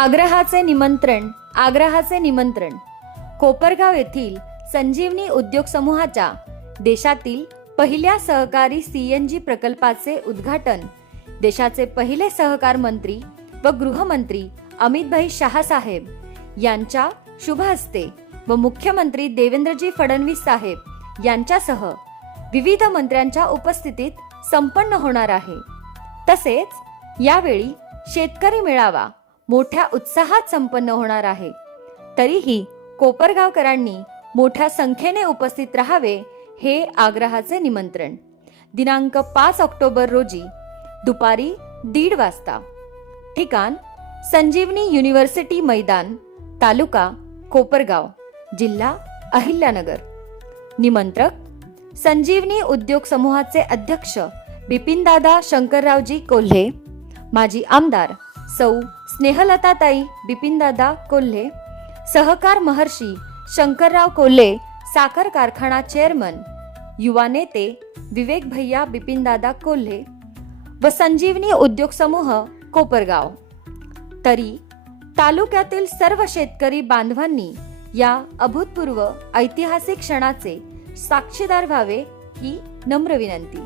आग्रहाचे निमंत्रण आग्रहाचे निमंत्रण. कोपरगाव येथील संजीवनी उद्योग समूहाच्या देशातील पहिल्या सहकारी सीएनजी प्रकल्पाचे उद्घाटन. देशाचे पहिले सहकार मंत्री व गृहमंत्री अमितभाई शहासाहेब यांच्या शुभ हस्ते व मुख्यमंत्री देवेंद्रजी फडणवीस साहेब यांच्यासह विविध मंत्र्यांच्या उपस्थितीत संपन्न होणार आहे. तसेच यावेळी शेतकरी मेळावा मोठ्या उत्साहात संपन्न होणार आहे. तरीही कोपरगावकरांनी मोठ्या संख्येने उपस्थित राहावे हे आग्रहाचे निमंत्रण. दिनांक पाच ऑक्टोबर रोजी दुपारी दीड वाजता. ठिकाण संजीवनी युनिव्हर्सिटी मैदान तालुका कोपरगाव जिल्हा अहिल्यानगर. निमंत्रक संजीवनी उद्योग समूहाचे अध्यक्ष बिपिनदादा शंकररावजी कोल्हे माजी आमदार सौ स्नेहलताताई बिपिनदादा कोल्हे सहकार महर्षी शंकरराव कोल्हे साखर कारखाना चेअरमन युवा नेते विवेक भैया बिपिनदादा कोल्हे व संजीवनी उद्योग समूह कोपरगाव. तरी तालुक्यातील सर्व शेतकरी बांधवांनी या अभूतपूर्व ऐतिहासिक क्षणाचे साक्षीदार व्हावे ही नम्र विनंती.